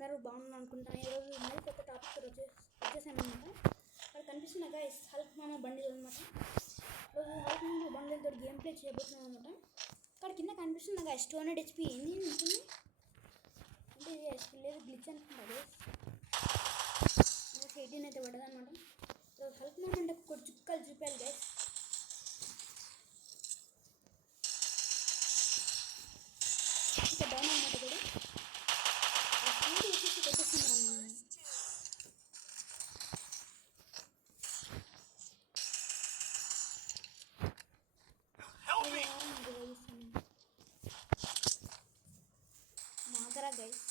అందరూ బాగున్నాను అనుకుంటాను. ఈరోజు మళ్ళీ కొత్త టాపిక్ వచ్చేసామన్నమాట. అక్కడ కనిపిస్తున్న గైస్ హల్క్ మామ బండిల్ అనమాట. ఈరోజు హల్క్ మామ బండిల్ తోటి గేమ్ ప్లే చేయబోతున్నాం అనమాట. అక్కడ కింద కనిపిస్తున్న గైస్ 200 HP ఏంది ఉంటుంది అంటే ఇది HP లేదు, గ్లిచ్ అనుకుంటా గైస్. 18 అయితే పడదు అనమాట. ఈరోజు హల్క్ మామ అంటే కొన్ని చుక్కలు చూపాలి గైస్. ఇంకా డౌన్ అనమాట కూడా మాగరా గైస్.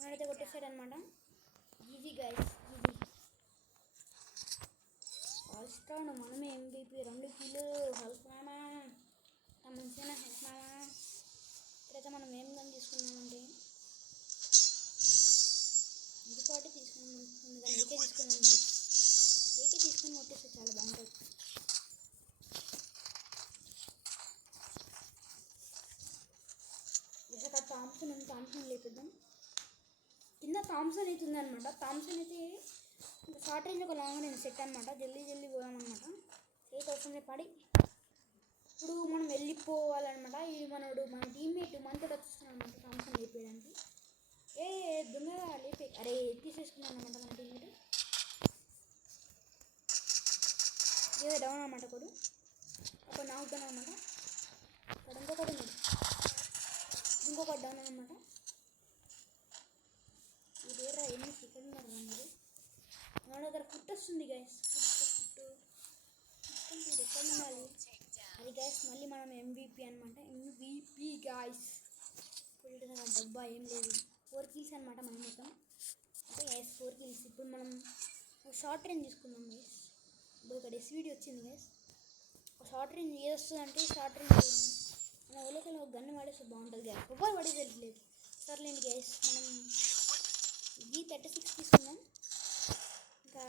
మనైతే కొట్టేసాడనమాట. Easy guys, easy. First round మనమే MVP. 2 కిలో హల్క్ మామా మంచిగా. హల్క్ మామా ఇప్పుడైతే మనం ఏం గన్ తీసుకున్నామంటే ఇది పాటు తీసుకున్నాం అనుకుంటుంది, కానీ ఏకే తీసుకున్నాం. ఏకే తీసుకొని కొట్టేస్తే చాలా బాగుంటుంది. అక్కడ థామ్సన్ లేపిద్దాం. కింద థామ్సన్ అయితే ఉందన్నమాట. థామ్సన్ అయితే షార్ట్ రేంజ్ ఒక లాంగ్ రేంజ్ సెట్ అనమాట. జల్దీ పోదామన్నమాట. ఏట్ అవసరం పడి ఇప్పుడు మనం వెళ్ళిపోవాలన్నమాట. ఇది మన టీమ్మేట్ మనతో వచ్చేస్తున్నాం అనమాట థామ్సన్ లేపేయడానికి. దొంగగా లేపే అరే తీసేసుకున్నాను అనమాట మన టీమ్మేట్. ఏదో డౌన్ అనమాట. కొడు ఒక నాక్ డౌన్ అనమాట. అక్కడ ఇంకొకటి డౌన్ అనమాట. ఇదేరా ఎన్ని సెకండ్ ఉన్నారు మీరు. మన దగ్గర ఫుట్ వస్తుంది గైస్. ఫుట్ ఎక్కడ ఉండాలి అది గైస్. మళ్ళీ మనం MVP అనమాట. MVP guys. ఇప్పుడు డబ్బా ఏం లేదు. 4 kills అనమాట మనం మొత్తం. అంటే గైస్ 4 kills. ఇప్పుడు మనం షార్ట్ రేంజ్ తీసుకుందాం గైస్. ఇప్పుడు ఇక్కడ SVD వచ్చింది గైస్. షార్ట్ రేంజ్ ఏది వస్తుంది అంటే షార్ట్ రేంజ్ మన ఒళ్ళకల్లో ఒక గన్ను వాడేస్తే బాగుంటుంది గైస్. ఎవరు పడేది సర్లేండి గైస్. మనం G36 తీసుకుందాం. ఇంకా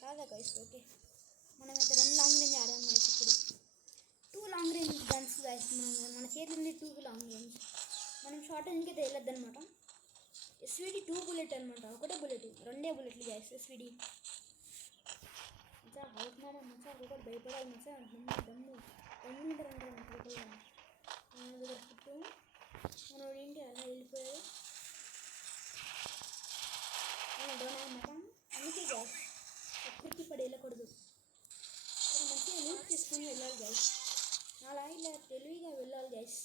కాదా గైస్. ఓకే మనమైతే 2 లాంగ్ రేంజ్ ఆడాం గైస్. ఇప్పుడు 2 లాంగ్ రేంజ్ గన్స్ గైస్. మన చేతిలో ఉంది 2 లాంగ్ రేంజ్. మనం షార్ట్ రేంజ్కి అయితే వెళ్ళొద్దు అనమాట. SVD 2 బుల్లెట్ అనమాట. ఒకటే బుల్లెట్, 2 బుల్లెట్లు గైస్ SVD. మంచిగా హల్క్ మామ మంచిగా ఒకటి భయపడాలి. మంచిగా దమ్ము ఉంటారంటే మన దగ్గర ఫుట్టు మనోడు ఏంటి అలా వెళ్ళిపోయాడు. డౌన్ అనమాట. అందుకే గైస్ ప్రకృతి పడి వెళ్ళకూడదు. మంచిగా లూట్ తీసుకొని వెళ్ళాలి గైస్. అలా ఇలా తెలివిగా వెళ్ళాలి గైస్.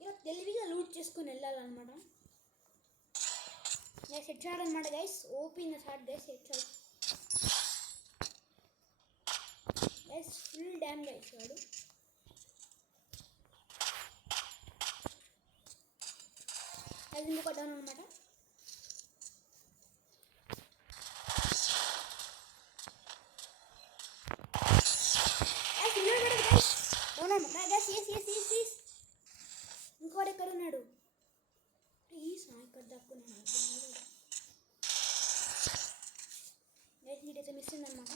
ఇలా తెలివిగా లూట్ చేసుకొని వెళ్ళాలన్నమాట. గైస్ హెడ్ షాట్ అనమాట guys. Open shot guys. Head shot guys. Full dam guys వాడు. అది ఇంకొక డౌన్ అనమాట. ఇంకోటి ఎక్కడ ఉన్నాడు. ఇక్కడ దక్కున్నాడు. అయితే మిస్ అయిందనమాట.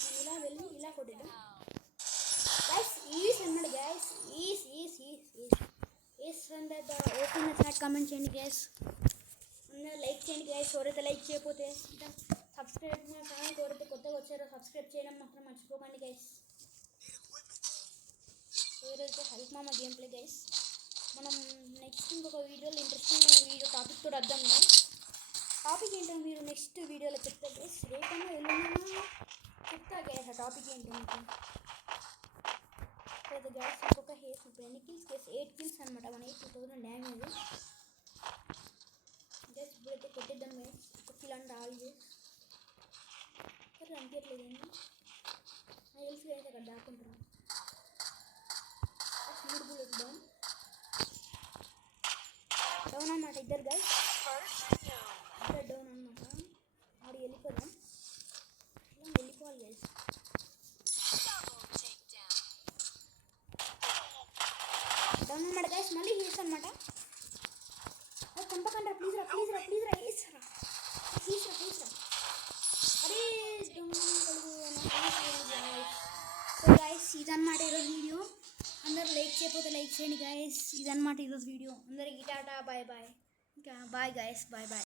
నేను ఇలా వెళ్ళి ఇలా కొట్టాడు గైస్. ఈస్ అన్నాడు గైస్. ఈస్ ఓపెన్ చాట్ కామెంట్ చేయండి గైస్. లైక్ చేయండి గైస్. ఎవరైతే లైక్ చేయకపోతే సబ్స్క్రైబ్ మా ఛానల్కి ఎవరైతే కొత్తగా వచ్చారో సబ్స్క్రైబ్ చేయడం మాత్రం మర్చిపోకండి గైస్. ఈరోజు హల్క్ మామ గేమ్ ప్లే గైస్. మనం నెక్స్ట్ ఇంకొక వీడియోలో ఇంట్రెస్టింగ్ వీడియో టాపిక్ కూడా వద్దాం గైస్. టాపిక్ ఏంటో మీరు నెక్స్ట్ వీడియోలో చెప్తా గైస్. రేపన్నా వెళ్ళినా చెప్తా గైస్ ఆ టాపిక్ ఏంటో మీకు. లేదా గైస్ ఇంకొక హేస్ ఇప్పుడు ఎన్ని కిల్స్ గైస్. 8 kills అనమాట. 18,000 డ్యామేజ్ గైస్. ఇప్పుడైతే కొట్టేద్దాం గైస్. ఒక కిల్ అంటే ఆల్ గైస్. సరే అనిపించట్లేదు ఏంటి తెలుసు గైస్. అక్కడ దాక్కుంటున్నాం. 3 బుల్లెట్ డౌన్ అన్నమాట. ఇద్దరు గైస్ ఇద్దరు డౌన్ అనమాట. ఆడు వెళ్ళిపోదాం. ఇలా వెళ్ళిపోవాలి గైస్. డౌన్ అనమాట గైస్. మళ్ళీ హీస్ అనమాట. అది చంపకండి ప్లీజ్ రా. అరే ఇదన్నమాట ఈరోజు వీడియో. అందరూ లైక్ చేయకపోతే లైక్ చేయండి గాయస్. ఇదన్నమాట ఈరోజు వీడియో. అందరికి టాటా బాయ్ బాయ్. ఇంకా బాయ్ గాయస్, బాయ్ బాయ్.